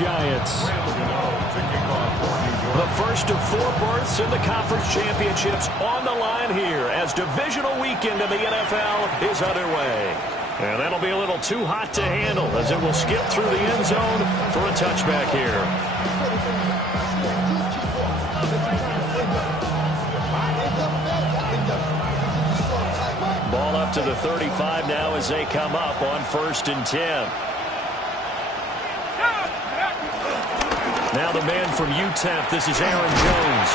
Giants. The first of 4 berths in the conference championships on the line here as divisional weekend in the NFL is underway. And that'll be a little too hot to handle as it will skip through the end zone for a touchback here. Ball up to the 35 now as they come up on 1st and 10. Now the man from UTEP, this is Aaron Jones.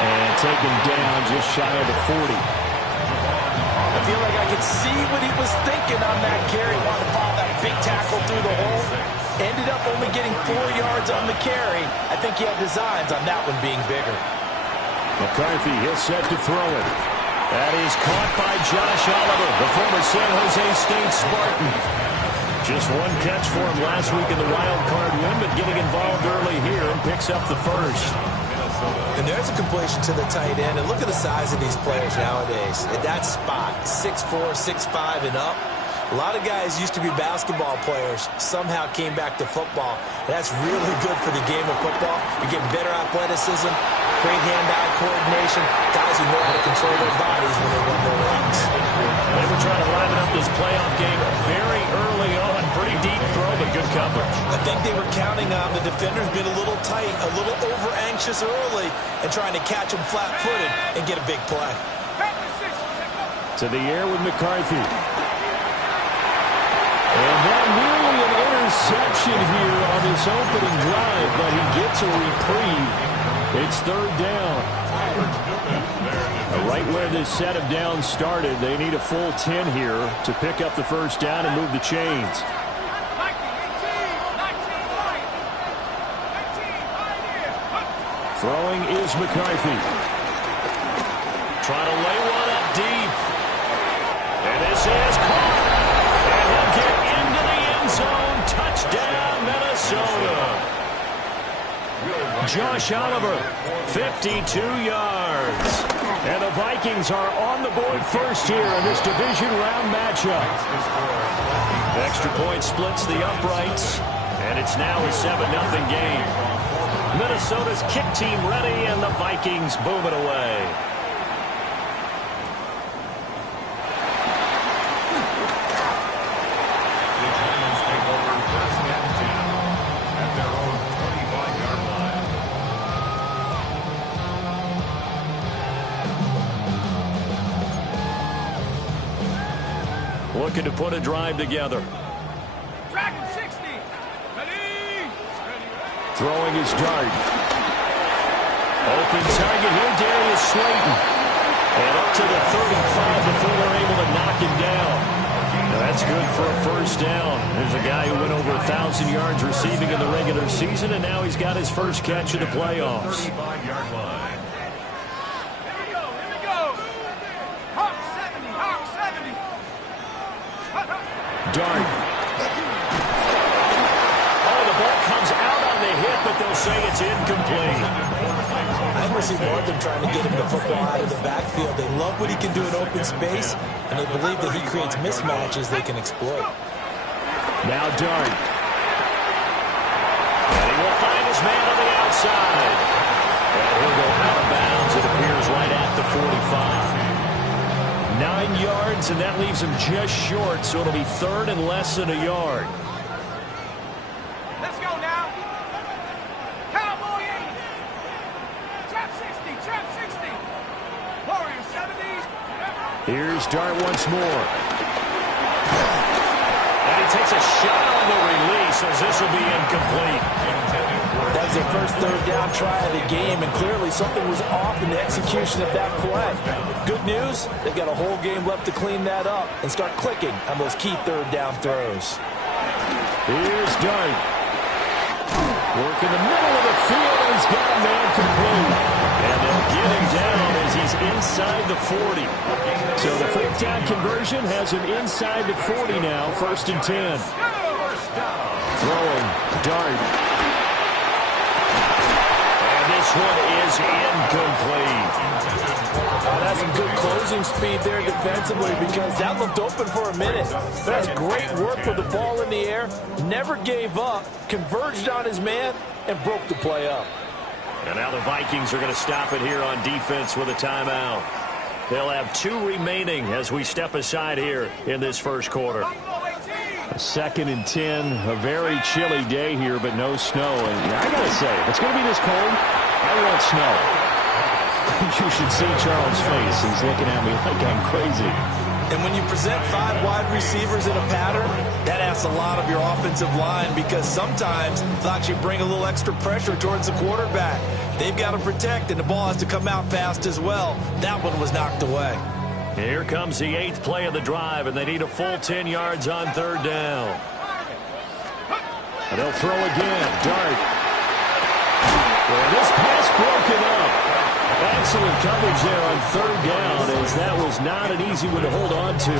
And taken down just shy of the 40. I feel like I could see what he was thinking on that carry. Wanted to follow that big tackle through the hole. Ended up only getting 4 yards on the carry. I think he had designs on that one being bigger. McCarthy, he'll set to throw it. That is caught by Josh Oliver, the former San Jose State Spartan. Just 1 catch for him last week in the wild card win, but getting involved early here and picks up the first. And there's a completion to the tight end. And look at the size of these players nowadays. At that spot, 6'4", 6'5", and up. A lot of guys used to be basketball players, somehow came back to football. And that's really good for the game of football. You're getting better athleticism, great hand-eye coordination, guys who know how to control their bodies when they run their routes. They were trying to liven up this playoff game very early on. Pretty deep throw, but good coverage. I think they were counting on the defenders being a little tight, a little over-anxious early, and trying to catch them flat-footed and get a big play. To the air with McCarthy. And that nearly an interception here on this opening drive, but he gets a reprieve. It's 3rd down. Right where this set of downs started, they need a full 10 here to pick up the first down and move the chains. Throwing is McCarthy. Trying to lay one up deep. And this is caught. And he'll get into the end zone. Touchdown, Minnesota. Josh Oliver, 52 yards. And the Vikings are on the board first here in this division round matchup. Extra point splits the uprights. And it's now a 7-0 game. Minnesota's kick team ready, and the Vikings boom it away. The Giants take over 1st and 10 at their own 35-yard line. Looking to put a drive together. Throwing his dart. Open target here, Darius Slayton. And up to the 35 before they're able to knock him down. Now that's good for a first down. There's a guy who went over 1,000 yards receiving in the regular season, and now he's got his first catch in the playoffs. 35-yard line. Here we go. Hawk 70. Dart. But they'll say it's incomplete. I never see Northern trying to get him the football out of the backfield. They love what he can do in open space, and they believe that he creates mismatches they can exploit. Now Dart. And he will find his man on the outside. And he'll go out of bounds, it appears, right at the 45. 9 yards, and that leaves him just short, so it'll be 3rd and less than a yard. Here's Dart once more. And he takes a shot on the release as this will be incomplete. That's their first 3rd down try of the game, and clearly something was off in the execution of that play. Good news, they've got a whole game left to clean that up and start clicking on those key 3rd down throws. Here's Dart. Work in the middle of the field, and he's got a man complete. And they'll get him down as he's inside the 40. So the 4th down conversion has him inside the 40 now, 1st and 10. Throwing, Dart. And this one is incomplete. That's some good closing speed there defensively because that looked open for a minute. That's great work with the ball in the air. Never gave up, converged on his man, and broke the play up. And now the Vikings are going to stop it here on defense with a timeout. They'll have 2 remaining as we step aside here in this first quarter. A 2nd and 10, a very chilly day here, but no snow. And I got to say, if it's going to be this cold, I want snow. You should see Charles' face. He's looking at me like I'm crazy. And when you present 5 wide receivers in a pattern, that asks a lot of your offensive line because sometimes they'll actually bring a little extra pressure towards the quarterback. They've got to protect, and the ball has to come out fast as well. That one was knocked away. Here comes the 8th play of the drive, and they need a full 10 yards on 3rd down. And they'll throw again. Dart. Well, this pass broken up. Excellent coverage there on 3rd down, as that was not an easy one to hold on to.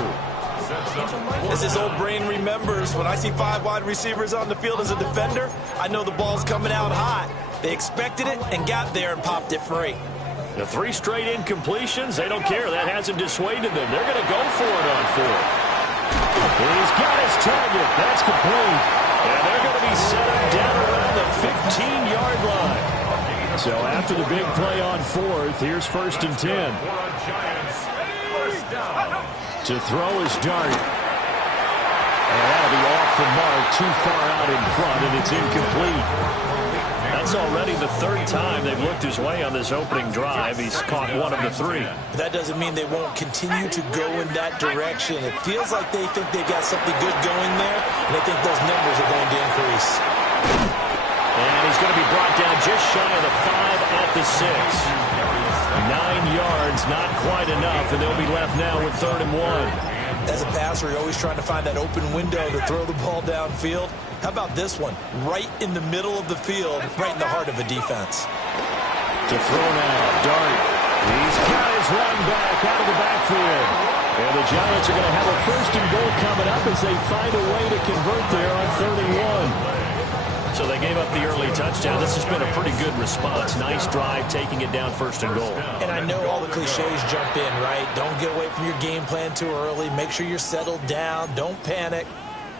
As this old brain remembers, when I see 5 wide receivers on the field as a defender, I know the ball's coming out hot. They expected it and got there and popped it free. The 3 straight incompletions, they don't care. That hasn't dissuaded them. They're going to go for it on 4th. He's got his target. That's complete. And they're going to be set up down around the 15-yard line. So after the big play on 4th, here's 1st and 10. To throw is Dart. And that'll be off the mark, too far out in front, and it's incomplete. That's already the 3rd time they've looked his way on this opening drive. He's caught 1 of the 3. That doesn't mean they won't continue to go in that direction. It feels like they think they got something good going there, and they think those numbers are going to increase. And he's going to be brought down just shy of the 5 at the 6. 9 yards, not quite enough, and they'll be left now with 3rd and 1. As a passer, you're always trying to find that open window to throw the ball downfield. How about this one? Right in the middle of the field, right in the heart of a defense. To throw now, Dart. He's got his run back out of the backfield. And the Giants are going to have a 1st and goal coming up as they find a way to convert there on 3rd and 1. So they gave up the early touchdown. This has been a pretty good response. Nice drive, taking it down 1st and goal. And I know all the cliches jump in, right? Don't get away from your game plan too early. Make sure you're settled down. Don't panic.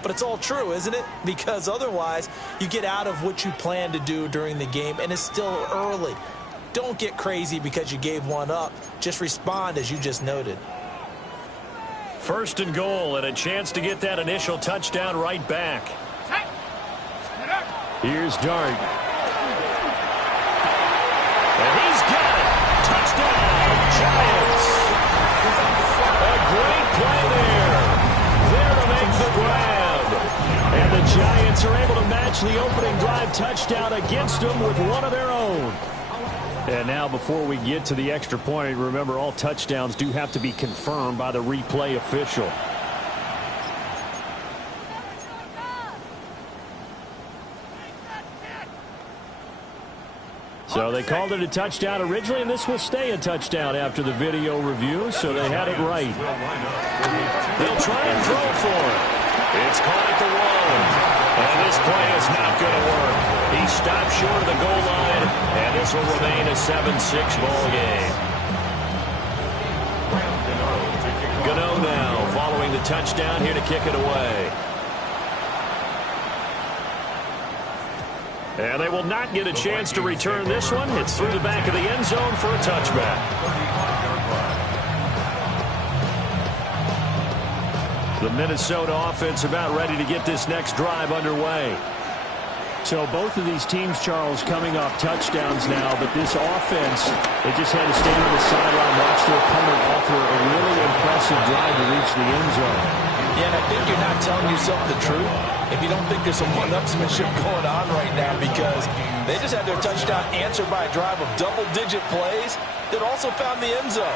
But it's all true, isn't it? Because otherwise, you get out of what you plan to do during the game, and it's still early. Don't get crazy because you gave one up. Just respond as you just noted. 1st and goal, and a chance to get that initial touchdown right back. Here's Dart. And he's got it. Touchdown, Giants. A great play there. There to make the grab. And the Giants are able to match the opening drive touchdown against them with one of their own. And now before we get to the extra point, remember all touchdowns do have to be confirmed by the replay official. So they called it a touchdown originally, and this will stay a touchdown after the video review, so they had it right. They'll try and throw for it. It's caught at the 1. And this play is not going to work. He stopped short of the goal line, and this will remain a 7-6 ball game. Gano now following the touchdown here to kick it away. And they will not get a chance to return this one. It's through the back of the end zone for a touchback. The Minnesota offense about ready to get this next drive underway. So both of these teams, Charles, coming off touchdowns now, but this offense, they just had to stand on the sideline, watch their opponent offer a really impressive drive to reach the end zone. Yeah, and I think you're not telling yourself the truth if you don't think there's some one-upsmanship going on right now, because they just had their touchdown answered by a drive of double-digit plays that also found the end zone.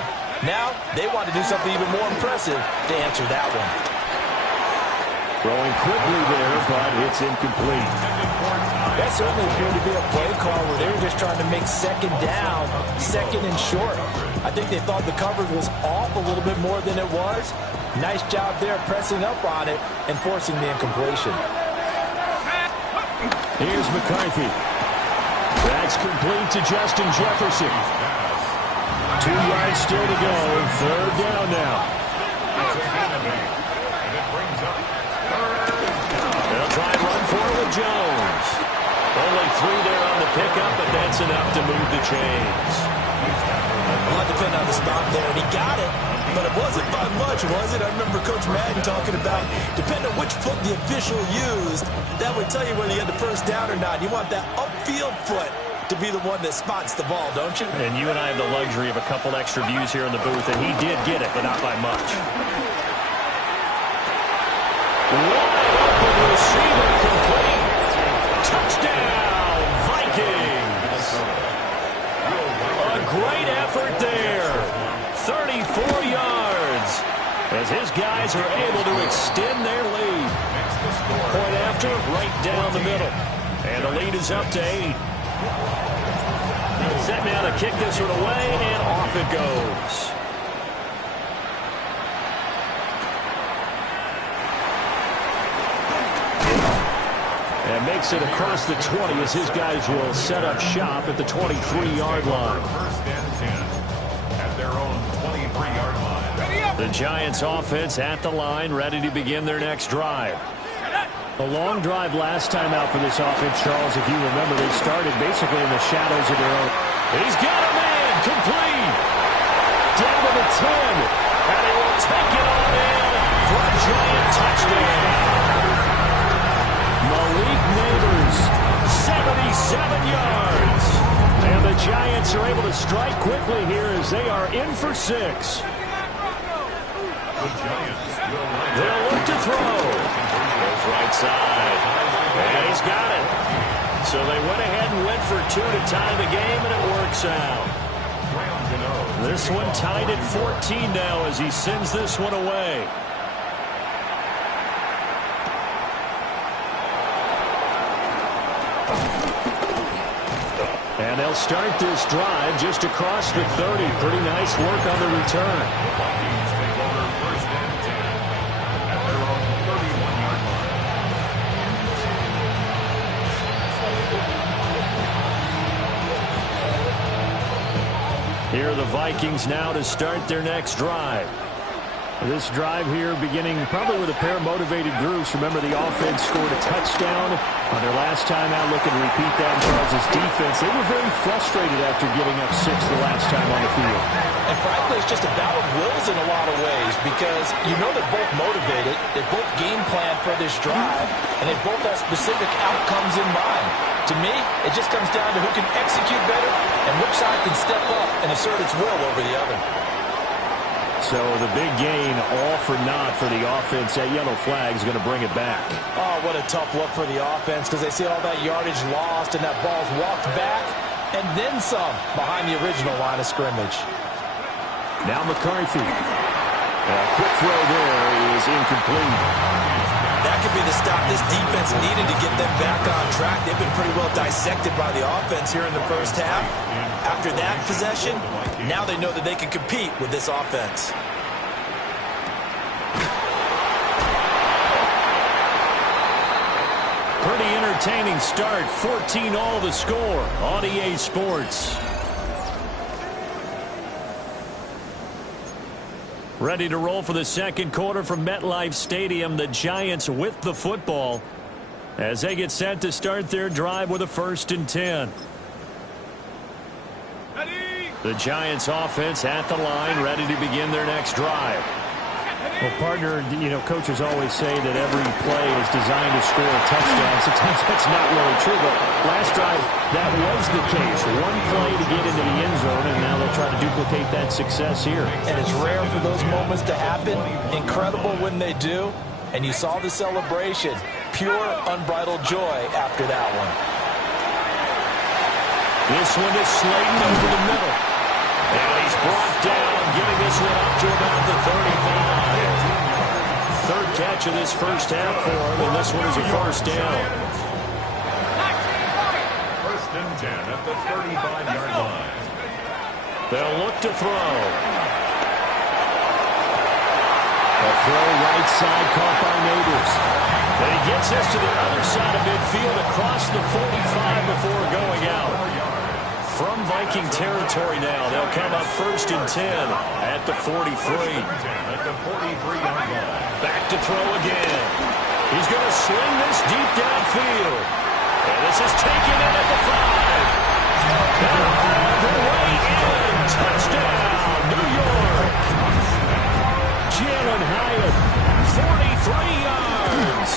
Now they want to do something even more impressive to answer that one. Throwing quickly there, but it's incomplete. That certainly appeared to be a play call where they were just trying to make 2nd down, 2nd and short. I think they thought the coverage was off a little bit more than it was. Nice job there pressing up on it and forcing the incompletion. Here's McCarthy. That's complete to Justin Jefferson. 2 yards still to go. 3rd down now. They'll try and run for it with Jones. Only 3 there on the pickup, but that's enough to move the chains. A lot depending on the spot there, and he got it, but it wasn't by much, was it? I remember Coach Madden talking about, depending on which foot the official used, that would tell you whether you had the first down or not. You want that upfield foot to be the one that spots the ball, don't you? And you and I have the luxury of a couple extra views here in the booth, and he did get it, but not by much. Wide open receiver complete. Touchdown, Vikings. A great effort there. 34 yards as his guys are able to extend their lead. Point after, right down the middle. And the lead is up to 8. Set now to kick this one away, and off it goes. And makes it across the 20 as his guys will set up shop at the 23-yard line. First and 10 at their own 23-yard line. The Giants offense at the line, ready to begin their next drive. A long drive last time out for this offense, Charles. If you remember, they started basically in the shadows of their own. He's got a man, complete. Down to the 10, and he will take it on in for a Giant touchdown. Malik Neighbors, 77 yards. And the Giants are able to strike quickly here as they are in for 6. They'll look to throw. Goes right side. And he's got it. So they went ahead and went for 2 to tie the game, and it works out. This one tied at 14 now as he sends this one away. And they'll start this drive just across the 30. Pretty nice work on the return. Here are the Vikings now to start their next drive. This drive here beginning probably with a pair of motivated groups. Remember, the offense scored a touchdown on their last time out. Looking to repeat that in Charles' defense. They were very frustrated after giving up 6 the last time on the field. And frankly, it's just a battle of wills in a lot of ways because you know they're both motivated. They both game plan for this drive, and they both have specific outcomes in mind. To me, it just comes down to who can execute better and which side can step up and assert its will over the other. So the big gain, all for naught for the offense. That yellow flag is going to bring it back. Oh, what a tough look for the offense because they see all that yardage lost and that ball's walked back and then some behind the original line of scrimmage. Now McCarthy. A quick throw there is incomplete. That could be the stop this defense needed to get them back on track. They've been pretty well dissected by the offense here in the first half. After that possession, now they know that they can compete with this offense. Pretty entertaining start. 14-all the score on EA Sports. Ready to roll for the second quarter from MetLife Stadium. The Giants with the football as they get set to start their drive with a 1st and 10. The Giants offense at the line, ready to begin their next drive. Well, partner, you know, coaches always say that every play is designed to score a touchdown. Sometimes that's not really true, but last drive, that was the case. One play to get into the end zone, and now they'll try to duplicate that success here. And it's rare for those moments to happen. Incredible when they do. And you saw the celebration. Pure, unbridled joy after that one. This one is Slayton over the middle. And he's brought down, getting this one up to about the 35. 3rd catch of this first half for him, and this one is a 1st down. 1st and 10 at the 35-yard line. They'll look to throw. A throw right side caught by Neighbors. And he gets this to the other side of midfield across the 45 before going out. from Viking territory now. They'll come up 1st and 10 at the 43. At the 43-yard line. Back to throw again. He's going to sling this deep downfield. And this is taken in at the 5. All the way in. Touchdown, New York. Jalen Hyatt, 43 yards.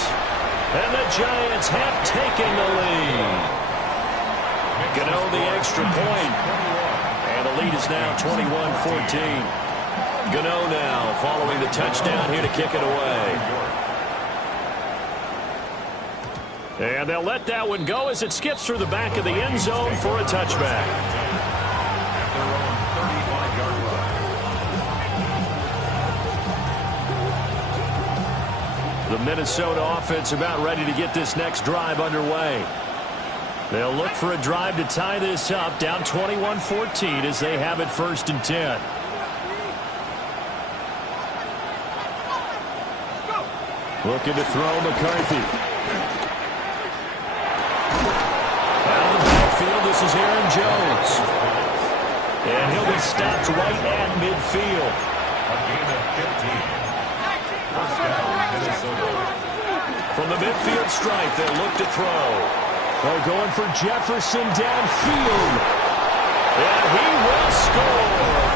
And the Giants have taken the lead. Gano the extra point. And the lead is now 21-14. Gano now following the touchdown here to kick it away. And they'll let that one go as it skips through the back of the end zone for a touchback. The Minnesota offense about ready to get this next drive underway. They'll look for a drive to tie this up, down 21-14 as they have it 1st and 10. Looking to throw McCarthy. Out of the backfield, this is Aaron Jones. And he'll be stopped right at midfield. A gain of 15. First down, Minnesota. From the midfield stripe, they'll look to throw. They're going for Jefferson downfield. And he will score.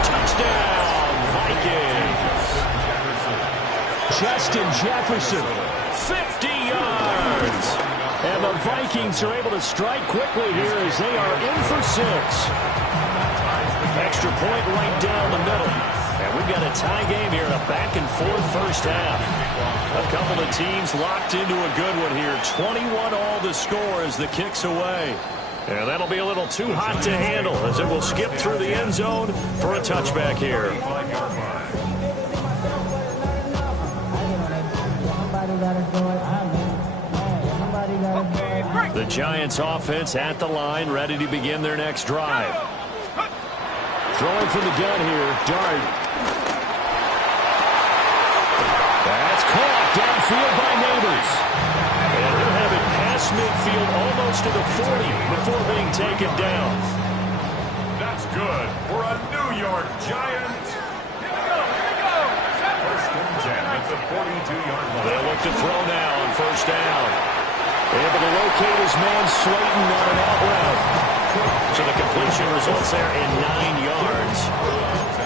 Touchdown, Vikings. Justin Jefferson, 50 yards. And the Vikings are able to strike quickly here as they are in for 6. Extra point right down the middle. And we've got a tie game here in a back-and-forth first half. A couple of teams locked into a good one here. 21 all to score as the kick's away. And that'll be a little too hot to handle as it will skip through the end zone for a touchback here. The Giants offense at the line, ready to begin their next drive. Throwing from the gun here, Dart. That's caught downfield by Neighbors. And he'll have it past midfield almost to the 40 before being taken down. That's good for a New York Giant. Here we go. First and 10 at the 42-yard line. They'll look to throw now on 1st down. Able to locate his man Slayton on an out route. So the completion results there in 9 yards.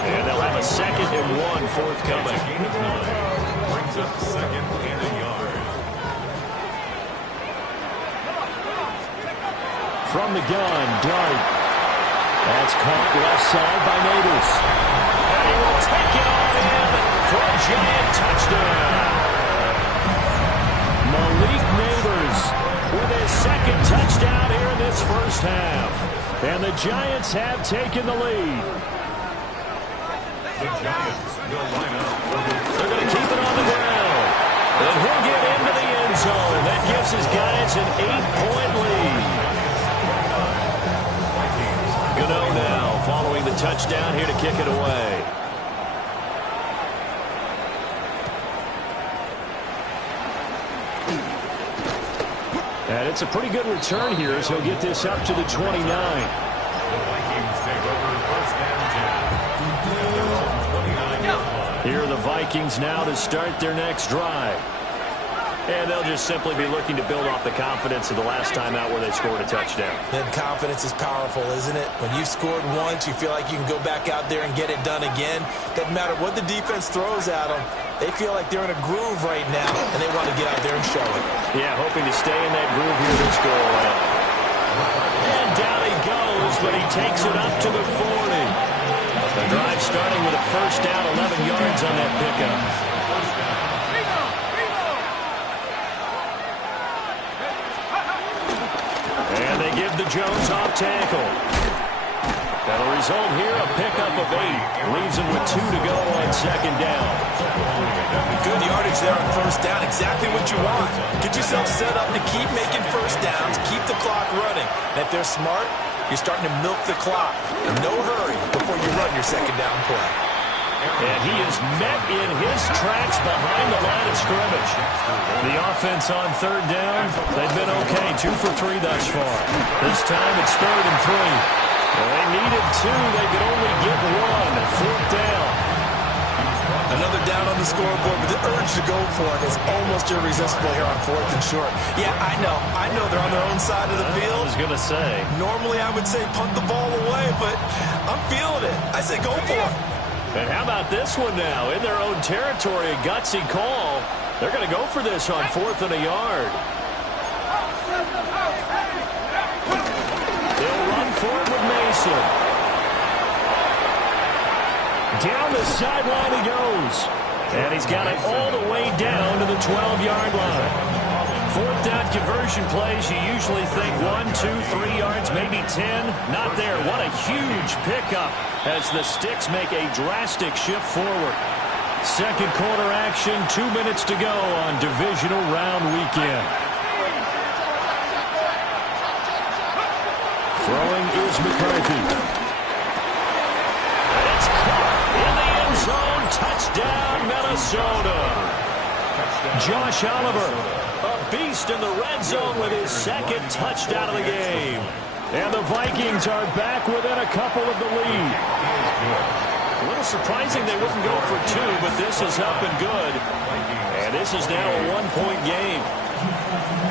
And they'll have a 2nd and 1 forthcoming. Gain of 9. Brings up 2nd and a yard. From the gun, Dart. That's caught left side by Neighbors. And he will take it on in for a Giant touchdown. Malik Neighbors with his 2nd touchdown here in this first half. And the Giants have taken the lead. The Giants will line up. They're going to keep it on the ground. And he'll get into the end zone. That gives his Giants an 8-point lead. Gano now following the touchdown here to kick it away. And it's a pretty good return here as he'll get this up to the 29. The Vikings take over 1st and 10. Here are the Vikings now to start their next drive. And they'll just simply be looking to build off the confidence of the last time out where they scored a touchdown. And confidence is powerful, isn't it? When you've scored once, you feel like you can go back out there and get it done again. Doesn't matter what the defense throws at them. They feel like they're in a groove right now, and they want to get out there and show it. Yeah, hoping to stay in that groove here this go around. And down he goes, but he takes it up to the 40. The drive starting with a 1st down, 11 yards on that pickup. And they give the Jones off tackle. That'll result here, a pickup of 8. Leaves him with 2 to go on 2nd down. Good yardage there on 1st down. Exactly what you want. Get yourself set up to keep making 1st downs, keep the clock running. And if they're smart, you're starting to milk the clock. No hurry before you run your 2nd down play. And he is met in his tracks behind the line of scrimmage. The offense on 3rd down, they've been okay. 2 for 3 thus far. This time it's 3rd and 3. Well, they needed two. They could only get one. 4th down. Another down on the scoreboard, but the urge to go for it is almost irresistible here on 4th and short. Yeah, I know they're on their own side of the field. I was going to say. Normally I would say punt the ball away, but I'm feeling it. I say go for it. And how about this one now? In their own territory, a gutsy call. They're going to go for this on 4th and a yard. They'll run for it with Mason. Down the sideline he goes. And he's got it all the way down to the 12-yard line. 4th down conversion plays, you usually think 1, 2, 3 yards, maybe 10. Not there. What a huge pickup as the Sticks make a drastic shift forward. Second quarter action, 2 minutes to go on divisional round weekend. Throwing is McCarthy. It's caught in the end zone. Touchdown, Minnesota. Josh Oliver, a beast in the red zone with his second touchdown of the game. And the Vikings are back within a couple of the lead. A little surprising they wouldn't go for two, but this is up and good. And this is now a one-point game.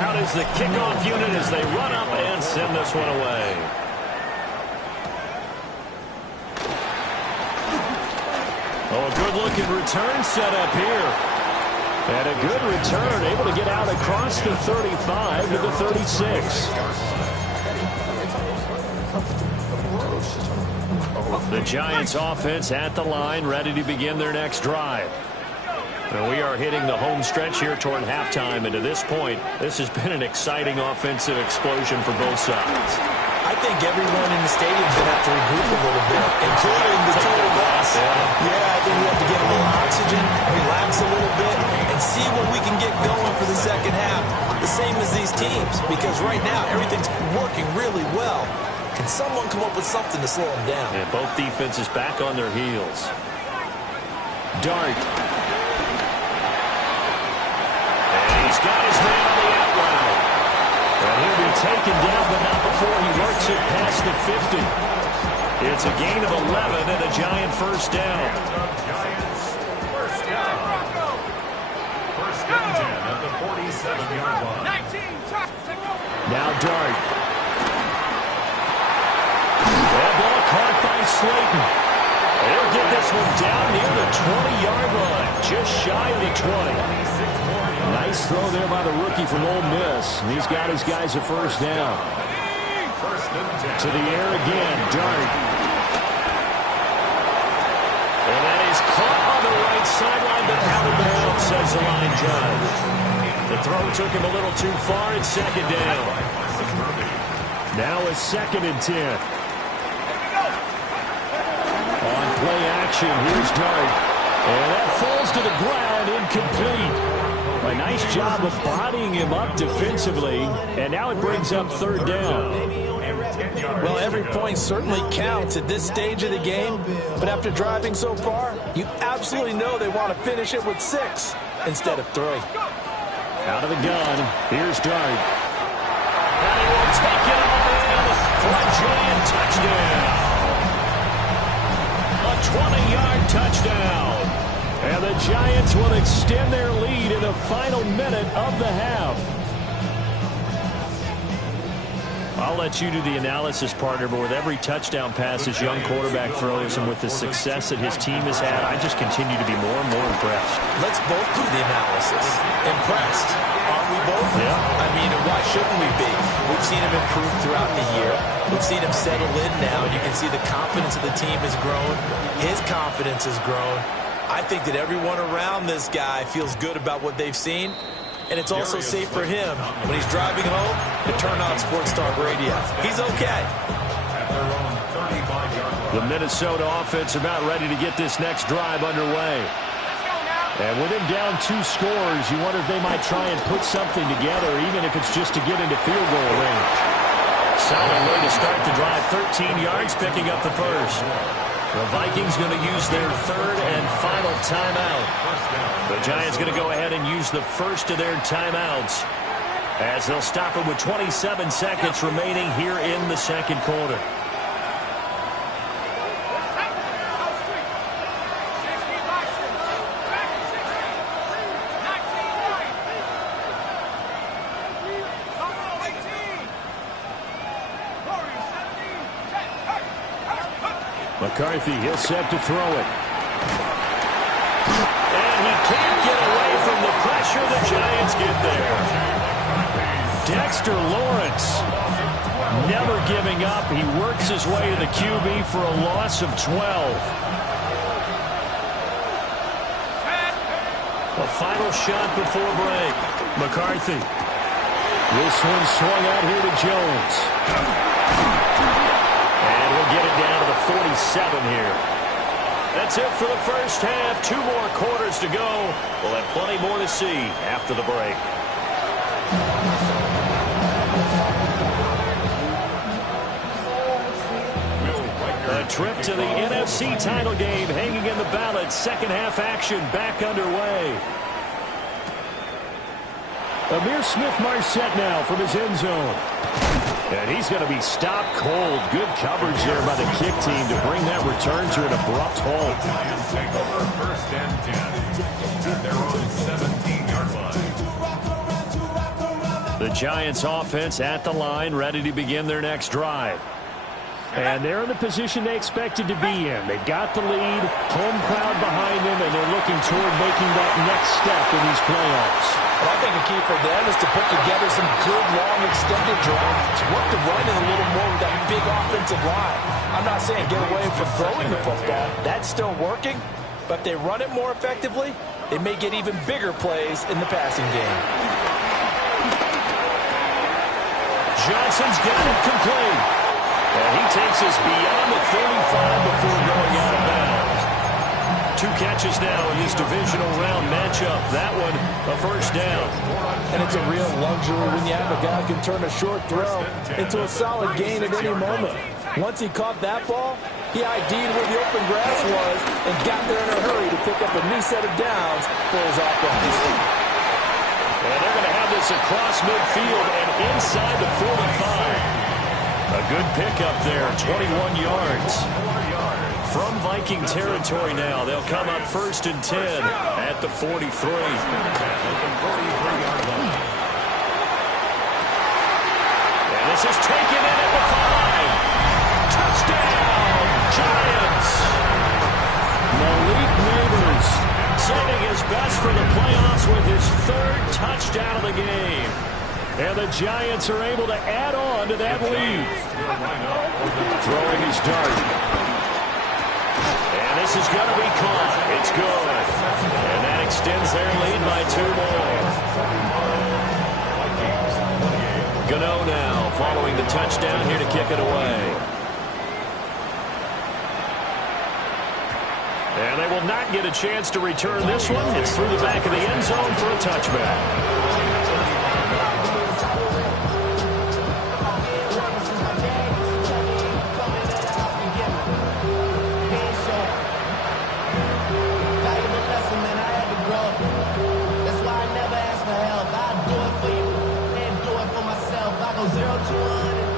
Out is the kickoff unit as they run up and send this one away. Oh, a good-looking return set up here. And a good return, able to get out across the 35 to the 36. The Giants offense at the line, ready to begin their next drive. And we are hitting the home stretch here toward halftime, and to this point, this has been an exciting offensive explosion for both sides. I think everyone in the stadium is going to have to regroup a little bit, including the total boss. Yeah, I think we have to get a little oxygen, relax a little bit, and see what we can get going for the second half. The same as these teams, because right now everything's working really well. Can someone come up with something to slow them down? And both defenses back on their heels. Dart. And he's got his man on the out route. And he'll be taken down, but not before he works it past the 50. It's a gain of 11 and a Giant first down. Giants first down. First and 10 at the 47-yard line. Now Dart. That ball caught by Slayton. They'll get this one down near the 20-yard line, just shy of the 20. Nice throw there by the rookie from Ole Miss. And he's got his guys a first down. To the air again, Dart. And that is caught on the right sideline, but out of bounds, says the line judge. The throw took him a little too far. It's second down. Now a 2nd and 10. On play action, here's Dart. And that falls to the ground, incomplete. A nice job of bodying him up defensively, and now it brings up 3rd down. Well, every point certainly counts at this stage of the game, but after driving so far, you absolutely know they want to finish it with 6 instead of 3. Out of the gun, here's Dart. And he will take it all in for a Giant touchdown. A 20-yard touchdown. And the Giants will extend their lead in the final minute of the half. I'll let you do the analysis, partner, but with every touchdown pass this young quarterback throws and with the success that his team has had, I just continue to be more and more impressed. Let's both do the analysis. Impressed. Aren't we both? Yeah. I mean, why shouldn't we be? We've seen him improve throughout the year. We've seen him settle in now, and you can see the confidence of the team has grown. His confidence has grown. I think that everyone around this guy feels good about what they've seen. And it's also safe for him when he's driving home to turn on Sports Talk Radio. He's okay. The Minnesota offense about ready to get this next drive underway. And with him down 2 scores, you wonder if they might try and put something together, even if it's just to get into field goal range. Solid way to start the drive, 13 yards, picking up the first. The Vikings going to use their 3rd and final timeout. The Giants going to go ahead and use the first of their timeouts as they'll stop it with 27 seconds remaining here in the second quarter. McCarthy, he'll set to throw it. And he can't get away from the pressure. The Giants get there. Dexter Lawrence, never giving up. He works his way to the QB for a loss of 12. A final shot before break. McCarthy. This one swung out here to Jones. And we'll get it down to the 47 here. That's it for the first half. 2 more quarters to go. We'll have plenty more to see after the break. A trip to the NFC title game hanging in the balance. Second half action back underway. Amir Smith-Marset now from his end zone. And he's going to be stopped cold. Good coverage there by the kick team to bring that return to an abrupt halt. Giants take over first and 10 at their own 17-yard line. The Giants offense at the line, ready to begin their next drive. And they're in the position they expected to be in. They've got the lead, home crowd behind them, and they're looking toward making that next step in these playoffs. Well, I think the key for them is to put together some good, long, extended drives. Work the running a little more with that big offensive line. I'm not saying get away from throwing the football. That's still working. But if they run it more effectively, they may get even bigger plays in the passing game. Johnson's got it complete. And he takes us beyond the 35 before going out of bounds. 2 catches now in this divisional round matchup. That one, a first down. And it's a real luxury when you have a guy who can turn a short throw into a solid gain at any moment. Once he caught that ball, he ID'd where the open grass was and got there in a hurry to pick up a new set of downs for his offense. And they're going to have this across midfield and inside the 45. A good pickup there, 21 yards. From Viking territory now, they'll come up first and 10 at the 43. And this is taken in at the 5. Touchdown, Giants. Malik Neighbors saving his best for the playoffs with his 3rd touchdown of the game. And the Giants are able to add on to that lead. Throwing his dart. And this is going to be caught. It's good. And that extends their lead by 2 more. Gano now following the touchdown here to kick it away. And they will not get a chance to return this one. It's through the back of the end zone for a touchback.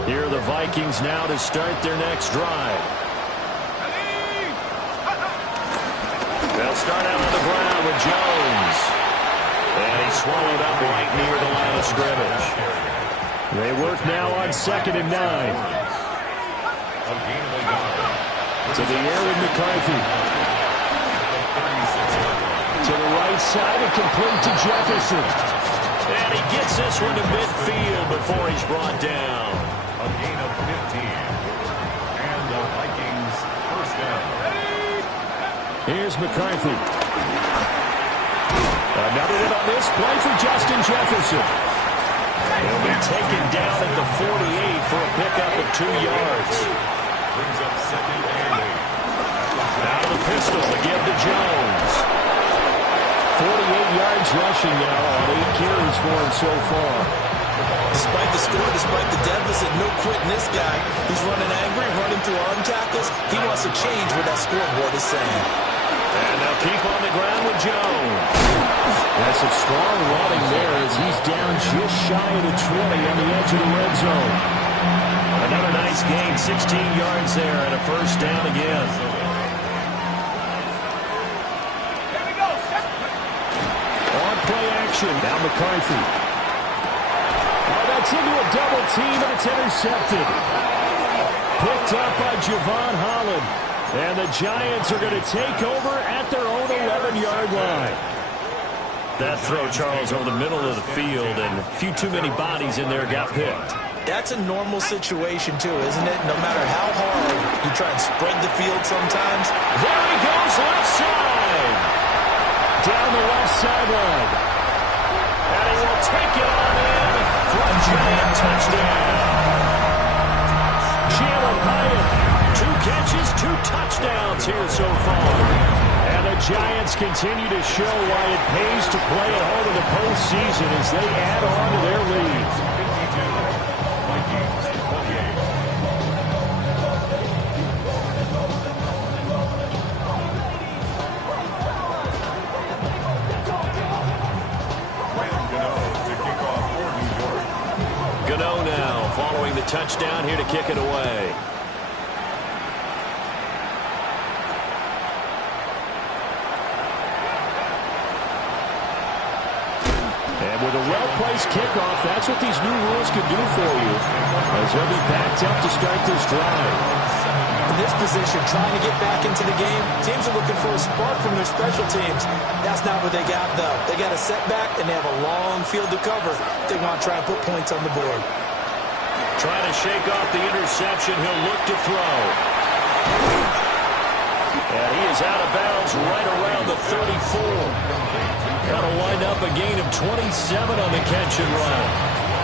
Here are the Vikings now to start their next drive. They'll start out on the ground with Jones. And he's swallowed up right near the line of scrimmage. They work now on 2nd and 9. To the air with McCarthy. To the right side and complete to Jefferson. And he gets this one to midfield before he's brought down. A gain of 15. And the Vikings first down. Here's McCarthy. Another one on this play for Justin Jefferson. He'll be taken down at the 48 for a pickup of 2 yards. Brings up 2nd and 8. Out of the pistol again to Jones. 48 yards rushing now on 8 carries for him so far. Despite the score, despite the deficit, no quitting this guy. He's running angry, running through arm tackles. He wants to change what that scoreboard is saying. And they'll keep on the ground with Jones. That's some strong running there as he's down just shy of the 20 on the edge of the red zone. Another nice gain, 16 yards there and a first down again. On play action, now McCarthy. Oh, that's into a double team and it's intercepted. Picked up by Javon Holland. And the Giants are going to take over at their own 11-yard line. That throw, Charles, over the middle of the field, and a few too many bodies in there got picked. That's a normal situation, too, isn't it? No matter how hard you try and spread the field sometimes. There he goes, left side. Down the left sideline. And he will take it on in for a Giant touchdown. Jalen Hyatt, 2 catches, 2 touchdowns here so far. And the Giants continue to show why it pays to play at home in the postseason as they add on to their lead. Gano now following the touchdown here to kick it away. And with a well-placed kickoff, that's what these new rules can do for you, as they'll be backed up to start this drive. In this position, trying to get back into the game, teams are looking for a spark from their special teams. That's not what they got, though. They got a setback, and they have a long field to cover if they want to try and put points on the board. Trying to shake off the interception. He'll look to throw. And he is out of bounds right around the 34. That'll wind up a gain of 27 on the catch and run.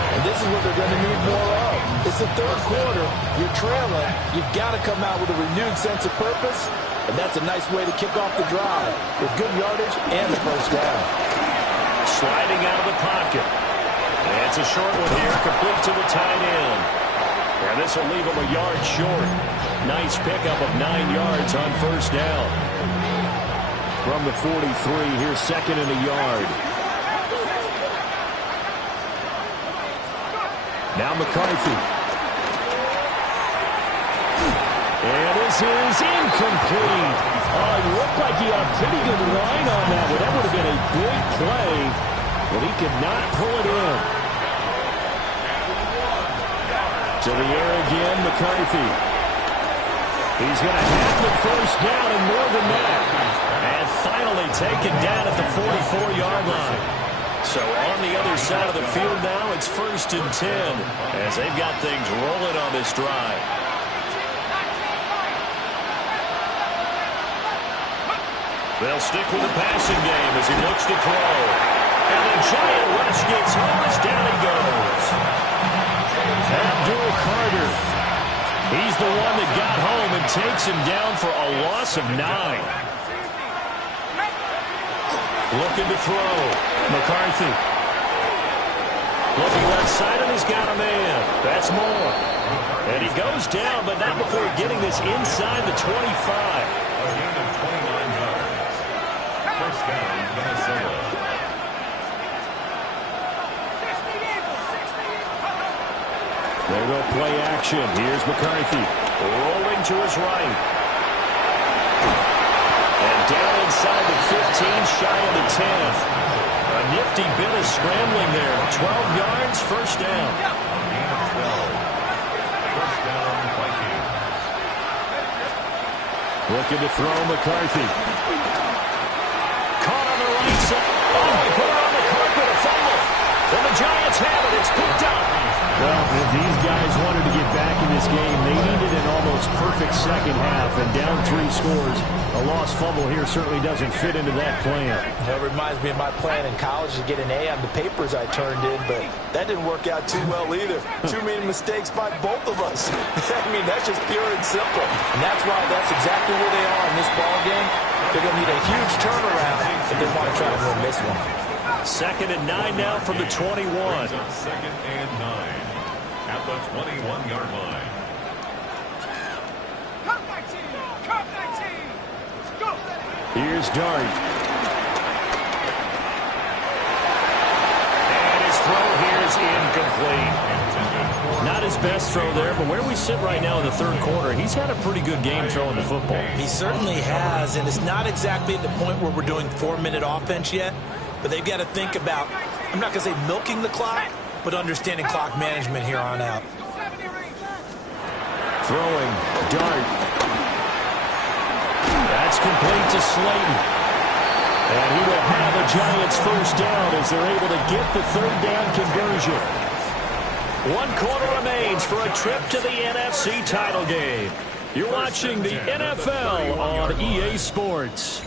And this is what they're going to need more of. It's the third quarter. You're trailing. You've got to come out with a renewed sense of purpose. And that's a nice way to kick off the drive with good yardage and the first down. Sliding out of the pocket. And it's a short one here, complete to the tight end. And this will leave him a yard short. Nice pickup of 9 yards on first down. From the 43, here's second and a yard. Now McCarthy. And this is incomplete. Oh, it looked like he had a pretty good line on that one. That would have been a big play, but he could not pull it in. To the air again, McCarthy. He's going to have the first down and more than that. And finally taken down at the 44-yard line. So on the other side of the field now, it's 1st and 10 as they've got things rolling on this drive. They'll stick with the passing game as he looks to throw. And the Giant rush gets home as down he goes. Abdul Carter. He's the one that got home and takes him down for a loss of 9. Looking to throw. McCarthy. Looking left side, and he's got a man. That's more. And he goes down, but not before getting this inside the 25. A gain of 29 yards. First down, Minnesota. There go play action. Here's McCarthy. Rolling to his right. And down inside the 15, shy of the 10. A nifty bit of scrambling there. 12 yards, first down. Gain of 12. First down, Vikings. Looking to throw McCarthy. Caught on the right side. Oh, he put it on the carpet, a fumble. And the Giants have it. It's picked up. Well, if these guys wanted to get back in this game, they needed an almost perfect second half. And down 3 scores, a lost fumble here certainly doesn't fit into that plan. That reminds me of my plan in college to get an A on the papers I turned in, but that didn't work out too well either. Too many mistakes by both of us. I mean, that's just pure and simple. And that's why that's exactly where they are in this ball game. They're going to need a huge turnaround if they want to try to win this one. 2nd and 9 now from the 21. Brings up 2nd and 9 at the 21-yard line. Cut 19! Cut 19! Let's go! Here's Dart. And his throw here is incomplete. Not his best throw there, but where we sit right now in the third quarter, he's had a pretty good game throwing the football. He certainly has, and it's not exactly at the point where we're doing 4-minute offense yet, but they've got to think about, I'm not going to say milking the clock, but understanding clock management here on out. Throwing, Dart. complete to Slayton. And he will have a Giants first down as they're able to get the third down conversion. 1 quarter remains for a trip to the NFC title game. You're watching the NFL on EA Sports.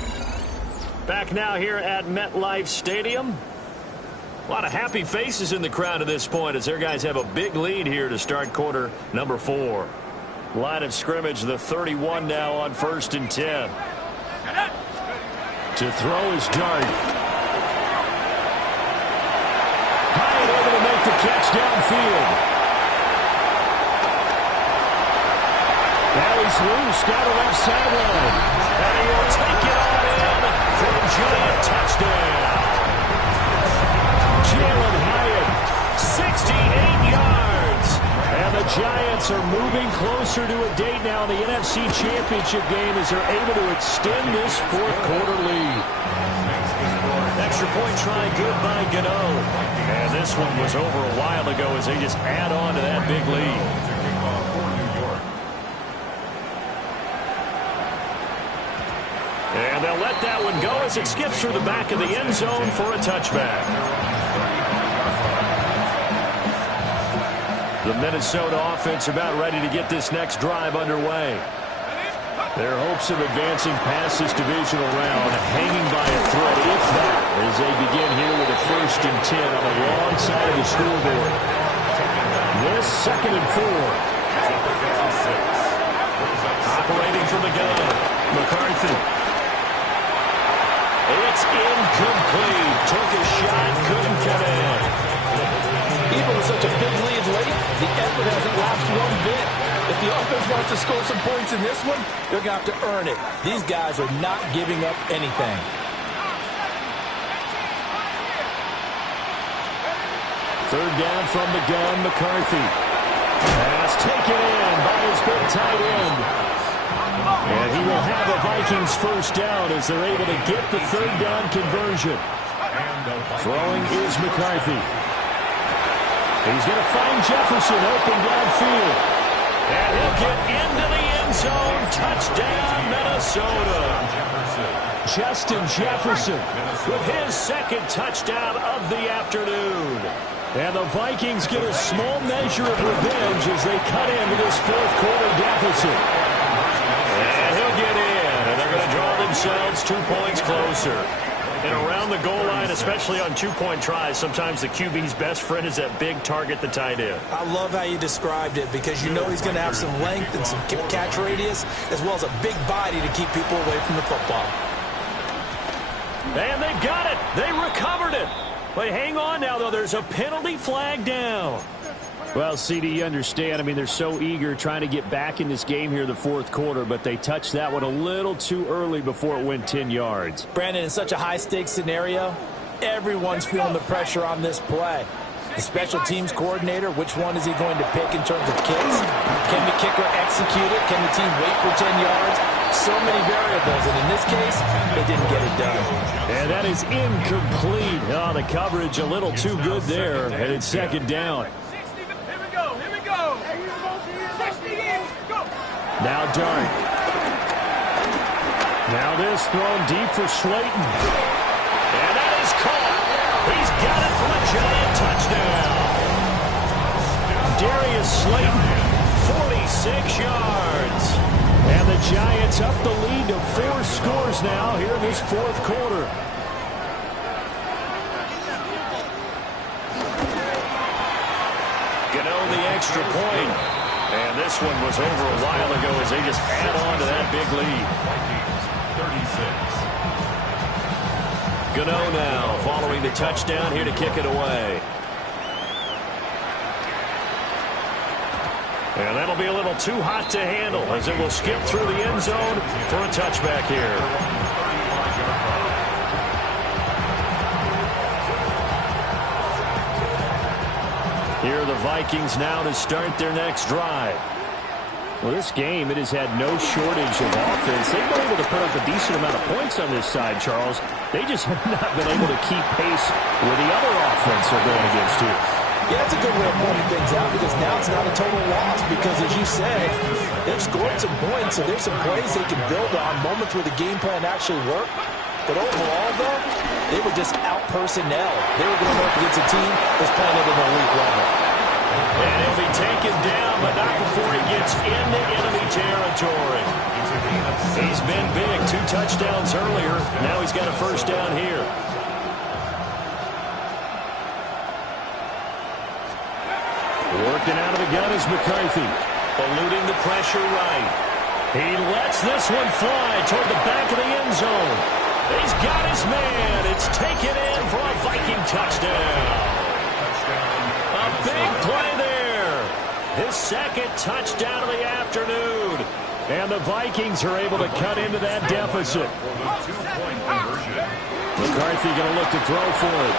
Back now here at MetLife Stadium. A lot of happy faces in the crowd at this point as their guys have a big lead here to start quarter number 4. Line of scrimmage, the 31 now on 1st and 10. To throw is Dart. Hyatt able to make the catch downfield. Now he's loose, down the left sideline. And he will take it on in for a giant touchdown. Jalen Hyatt, 68 yards. And the Giants are moving closer to a date now in the NFC Championship game as they're able to extend this 4th quarter lead. Extra point try good by Gano. And this one was over a while ago as they just add on to that big lead. And they'll let that one go as it skips through the back of the end zone for a touchback. The Minnesota offense about ready to get this next drive underway. Their hopes of advancing past this divisional round hanging by a thread, if that, as they begin here with a 1st and 10 on the wrong side of the scoreboard. This 2nd and 4. Operating from the gun, McCarthy. It's incomplete. Took a shot, couldn't get in. Even with such a big lead late, the effort hasn't lapsed one bit. If the offense wants to score some points in this one, they're going to have to earn it. These guys are not giving up anything. Third down from the gun, McCarthy. Pass taken in by his big tight end. And he will have a Vikings first down as they're able to get the third down conversion. Throwing is McCarthy. He's going to find Jefferson open downfield. And he'll get into the end zone. Touchdown, Minnesota. Justin Jefferson with his 2nd touchdown of the afternoon. And the Vikings get a small measure of revenge as they cut into this 4th quarter deficit. And he'll get in, and they're going to draw themselves 2 points closer. And around the goal line, especially on 2-point tries, sometimes the QB's best friend is that big target, the tight end. I love how you described it because you know he's going to have some length and some catch radius as well as a big body to keep people away from the football. And they've got it. They recovered it. But hang on now, though. There's a penalty flag down. Well, CD, you understand. I mean, they're so eager trying to get back in this game here in the 4th quarter, but they touched that one a little too early before it went 10 yards. Brandon, in such a high-stakes scenario, everyone's feeling the pressure on this play. The special teams coordinator, which one is he going to pick in terms of kicks? Can the kicker execute it? Can the team wait for 10 yards? So many variables, and in this case, they didn't get it done. And that is incomplete. Oh, the coverage a little too good there, and it's 2nd down. Now Dart. Now this thrown deep for Slayton. And that is caught. He's got it for a giant touchdown. Darius Slayton, 46 yards. And the Giants up the lead to 4 scores now here in this 4th quarter. Gano the extra point. And this one was over a while ago as they just add on to that big lead. 36. Gano now following the touchdown here to kick it away. And that'll be a little too hot to handle as it will skip through the end zone for a touchback here. Here are the Vikings now to start their next drive. Well, this game, it has had no shortage of offense. They've been able to put up a decent amount of points on this side, Charles. They just have not been able to keep pace with the other offense they're going against here. Yeah, that's a good way of pointing things out because now it's not a total loss because, as you said, they've scored some points, so there's some plays they can build on, moments where the game plan actually worked. But overall, though, they were just out-personnel. They were going up against a team that's playing at an elite level. And he'll be taken down, but not before he gets into enemy territory. He's been big. 2 touchdowns earlier. Now he's got a first down here. Working out of the gun is McCarthy. Eluding the pressure right. He lets this one fly toward the back of the end zone. He's got his man. It's taken in for a Viking touchdown. A big play there. His second touchdown of the afternoon. And the Vikings are able to cut into that deficit. McCarthy going to look to throw for it.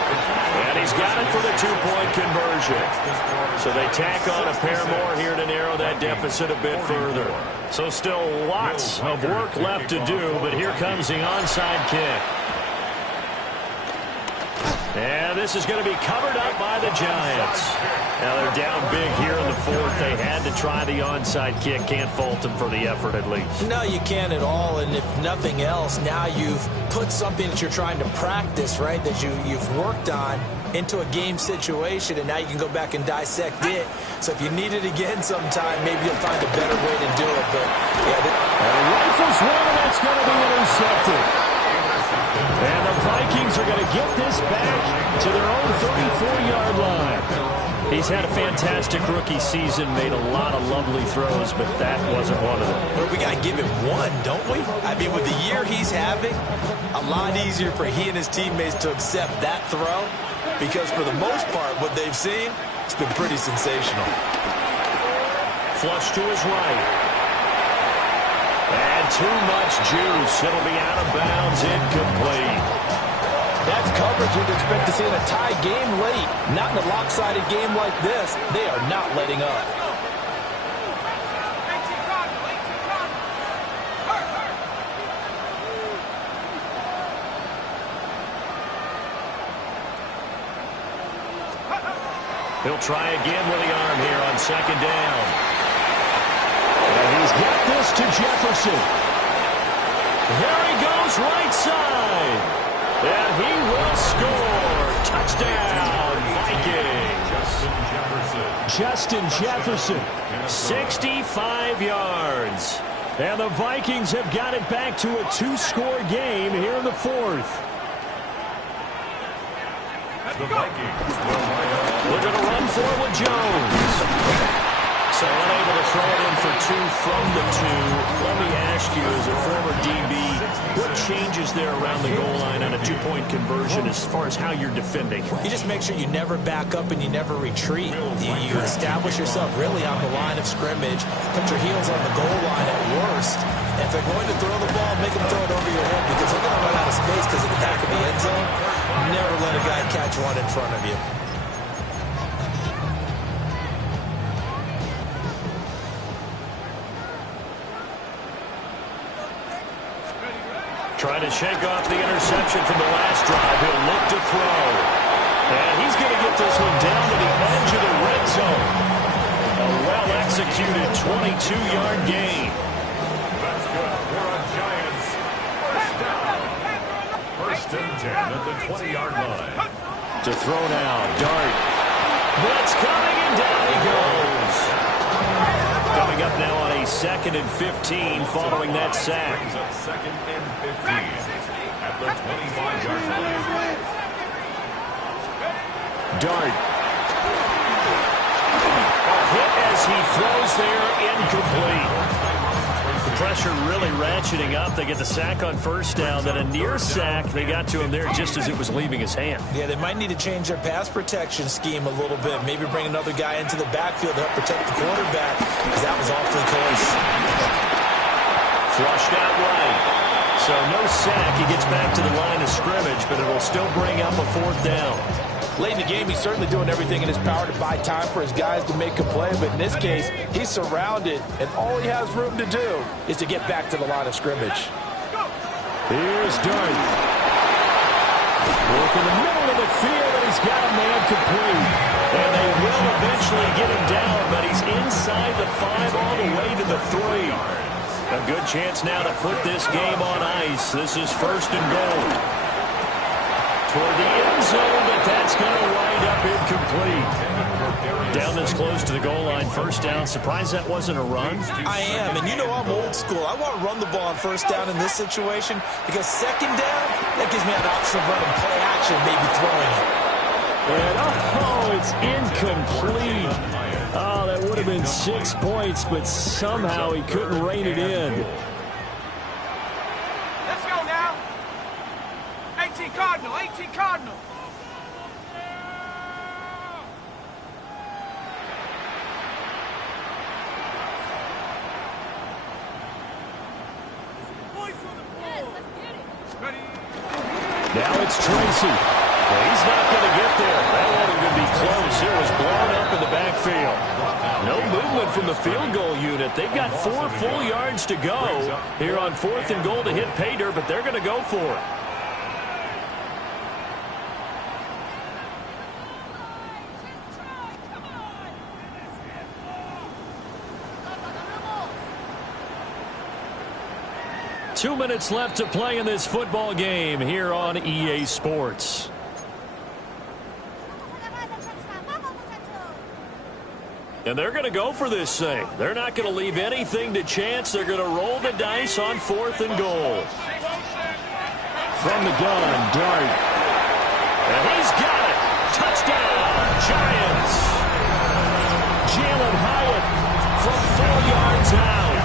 And he's got it for the 2-point conversion. So they tack on a pair more here to narrow that deficit a bit further. So still lots of work left to do, but here comes the onside kick. And this is going to be covered up by the Giants. Now they're down big here in the 4th. They had to try the onside kick. Can't fault them for the effort at least. No, you can't at all. And if nothing else, now you've put something that you're trying to practice, right, that you've worked on into a game situation, and now you can go back and dissect it. So if you need it again sometime, maybe you'll find a better way to do it. But, yeah. Rifles one, and that's going to be intercepted. And the Vikings are going to get this back to their own 34-yard line. He's had a fantastic rookie season, made a lot of lovely throws, but that wasn't one of them. Well, we got to give him one, don't we? I mean, with the year he's having, a lot easier for he and his teammates to accept that throw because for the most part, what they've seen, it's been pretty sensational. Flush to his right. And too much juice. It'll be out of bounds, incomplete. That's coverage you'd expect to see in a tie game late. Not in a lopsided game like this. They are not letting up. He'll try again with the arm here on 2nd down. And he's got this to Jefferson. There he goes right side. And he will score. Touchdown, Vikings. Justin Jefferson, 65 yards. And the Vikings have got it back to a 2-score game here in the 4th. The Vikings We're going to run for it with Jones. So unable to throw it in for 2 from the 2. Let me ask you, as a former DB, what changes there around the goal line on a 2-point conversion as far as how you're defending? You just make sure you never back up and you never retreat. You establish yourself really on the line of scrimmage, put your heels on the goal line at worst. And if they're going to throw the ball, make them throw it over your head because they're going to run out of space because of the back of the end zone. Never let a guy catch one in front of you. Trying to shake off the interception from the last drive. He'll look to throw. And he's going to get this one down to the edge of the red zone. A well-executed 22-yard gain. That's good for a Giants. First down. 1st and 10 at the 20-yard line. To throw now. Dart. Blitz coming, and down he goes. Coming up now on a 2nd and 15 following that sack. Brings up 2nd and 15 at the 25-yard line. Dart. A hit as he throws there, incomplete. The pressure really ratcheting up. They get the sack on 1st down, then a near sack. They got to him there just as it was leaving his hand. Yeah, they might need to change their pass protection scheme a little bit. Maybe bring another guy into the backfield to help protect the quarterback because that was awfully close. Flushed out right. So no sack. He gets back to the line of scrimmage, but it'll still bring up a 4th down. Late in the game, he's certainly doing everything in his power to buy time for his guys to make a play. But in this case, he's surrounded, and all he has room to do is to get back to the line of scrimmage. Here's Dart. Work in the middle of the field, and he's got a man complete. And they will eventually get him down, but he's inside the 5 all the way to the 3. A good chance now to put this game on ice. This is 1st and goal. Toward the end zone, but that's going to wind up incomplete. Down this close to the goal line, 1st down. Surprised that wasn't a run? I am, and you know I'm old school. I want to run the ball on 1st down in this situation because 2nd down, that gives me an option of running play action, maybe throwing it. And, it's incomplete. Oh, that would have been 6 points, but somehow he couldn't rein it in. Let's go now. 18 Cardinal, 18 Cardinal. Now it's Tracy. Well, he's not going to get there. That won't even be close. It was blown up in the backfield. No movement from the field goal unit. They've got 4 full yards to go here on 4th and goal to hit pay dirt, but they're going to go for it. Two minutes left to play in this football game here on EA Sports. And they're going to go for this thing. They're not going to leave anything to chance. They're going to roll the dice on 4th and goal. From the gun, Dart. And he's got it. Touchdown, Giants. Jalen Hyatt from 4 yards out.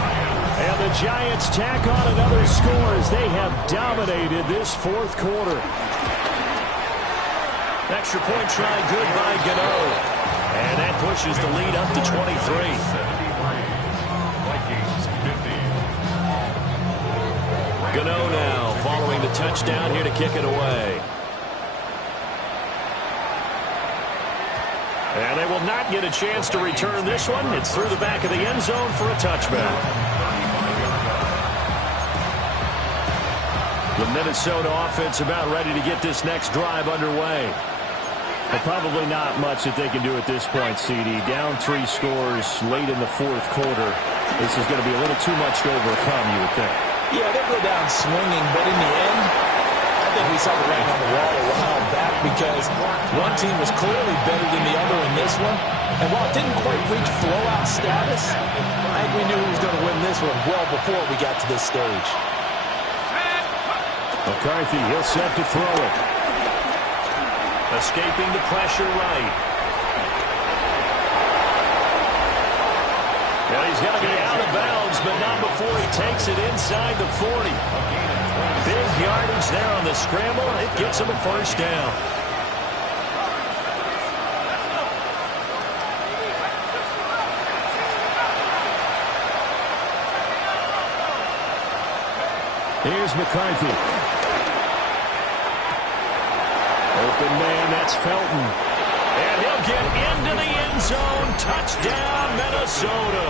And the Giants tack on another score as they have dominated this 4th quarter. Extra point try good by Gano. And that pushes the lead up to 23. Gano now following the touchdown here to kick it away. And they will not get a chance to return this one. It's through the back of the end zone for a touchback. The Minnesota offense about ready to get this next drive underway. But probably not much that they can do at this point, CD. Down 3 scores late in the 4th quarter. This is going to be a little too much to overcome, you would think. Yeah, they'll go down swinging, but in the end, I think we saw the writing on the wall a while back because one team was clearly better than the other in this one. And while it didn't quite reach blowout status, I think we knew who was going to win this one well before we got to this stage. McCarthy, he'll set to throw it. Escaping the pressure right. Well, he's going to be out of bounds, but not before he takes it inside the 40. Big yardage there on the scramble. It gets him a 1st down. Here's McCarthy. Open man, that's Felton. And he'll get into the end zone. Touchdown, Minnesota.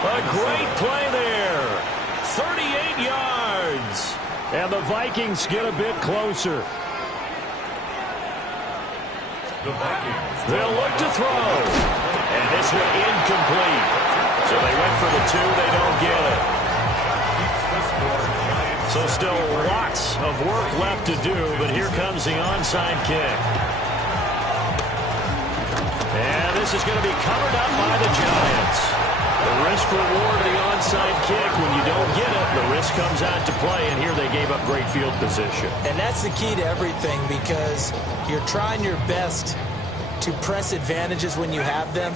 A great play there. 38 yards. And the Vikings get a bit closer. They'll look to throw. And this one incomplete. So they went for the 2. They don't get it. So still lots of work left to do, but here comes the onside kick. And this is going to be covered up by the Giants. The risk reward of the onside kick, when you don't get it, the risk comes out to play, and here they gave up great field position. And that's the key to everything because you're trying your best to press advantages when you have them.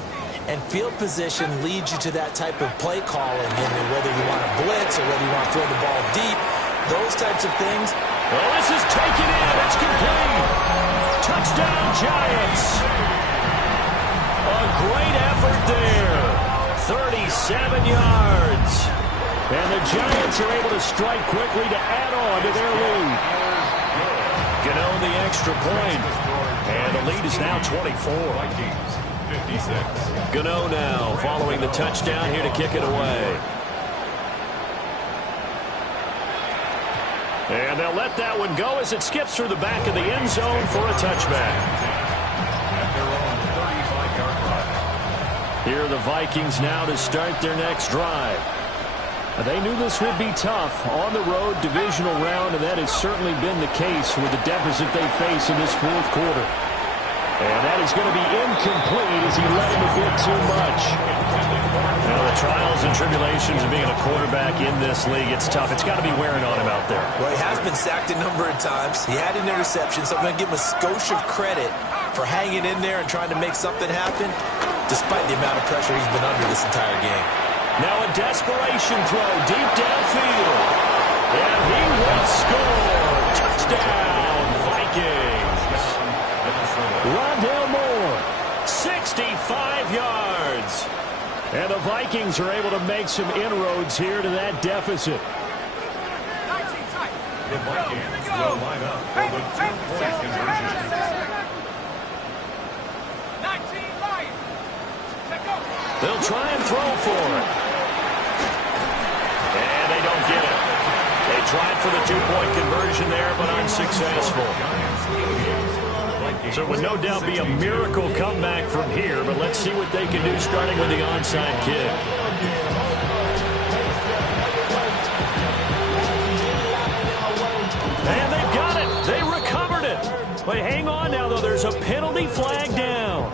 And field position leads you to that type of play calling, and whether you want to blitz or whether you want to throw the ball deep, those types of things. Well, this is taken in. It's complete. Touchdown, Giants. A great effort there. 37 yards. And the Giants are able to strike quickly to add on to their lead. Gano the extra point. And the lead is now 24. Gano now following the touchdown here to kick it away. And they'll let that one go as it skips through the back of the end zone for a touchback. Here are the Vikings now to start their next drive. They knew this would be tough on the road, divisional round, and that has certainly been the case with the deficit they face in this fourth quarter. And that is going to be incomplete as he let him a bit too much. You know, the trials and tribulations of being a quarterback in this league, it's tough. It's got to be wearing on him out there. Well, he has been sacked a number of times. He had an interception, so I'm going to give him a skosh of credit for hanging in there and trying to make something happen, despite the amount of pressure he's been under this entire game. Now a desperation throw deep downfield. And he will score. Touchdown, Vikings. Rondale Moore, 65 yards. And the Vikings are able to make some inroads here to that deficit. The Vikings will line up for the two-point conversion. 19 Lions. They'll try and throw for it. And they don't get it. They tried for the two-point conversion there, but unsuccessful. So it would no doubt be a miracle comeback from here, but let's see what they can do starting with the onside kick. And they've got it. They recovered it. But hang on now, though. There's a penalty flag down.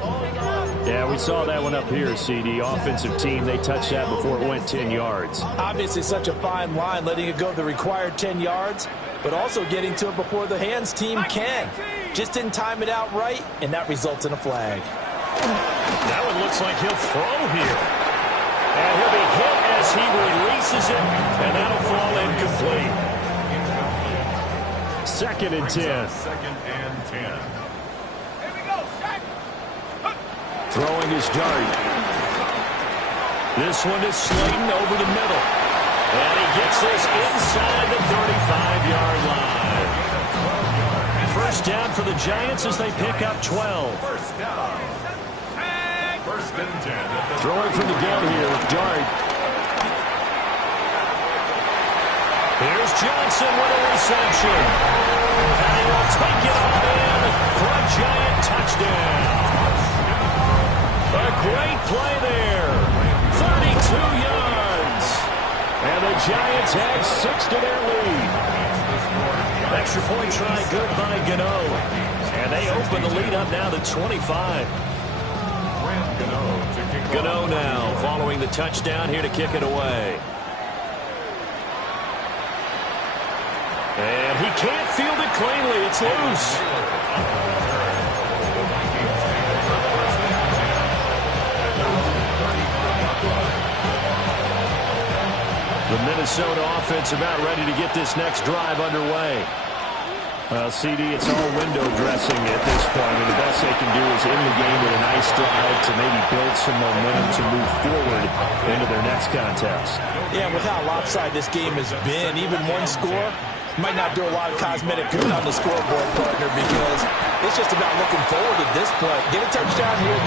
Yeah, we saw that one up here, CD. Offensive team, they touched that before it went 10 yards. Obviously such a fine line, letting it go the required 10 yards, but also getting to it before the hands team can. Just didn't time it out right, and that results in a flag. That one looks like he'll throw here. And he'll be hit as he releases it, and that'll fall incomplete. 2nd and 10. 2nd and 10. Here we go, set. Throwing his dart. This one is Slayton over the middle. And he gets this inside the 35-yard line. First down for the Giants as they pick up 12. First down. 1st and 10. Throwing from the gun here with Dart. Here's Johnson with a reception. And he will take it all in for a Giant touchdown. A great play there. 32 yards. And the Giants add 6 to their lead. Extra point try good by Gano. And they open the lead up now to 25. Gano now following the touchdown here to kick it away. And he can't field it cleanly. It's loose. The Minnesota offense about ready to get this next drive underway. CD, it's all window dressing at this point, and the best they can do is end the game with a nice drive to maybe build some momentum to move forward into their next contest. Yeah, with how lopsided this game has been, even one score might not do a lot of cosmetic good on the scoreboard, partner, because it's just about looking forward at this point. Get a touchdown here.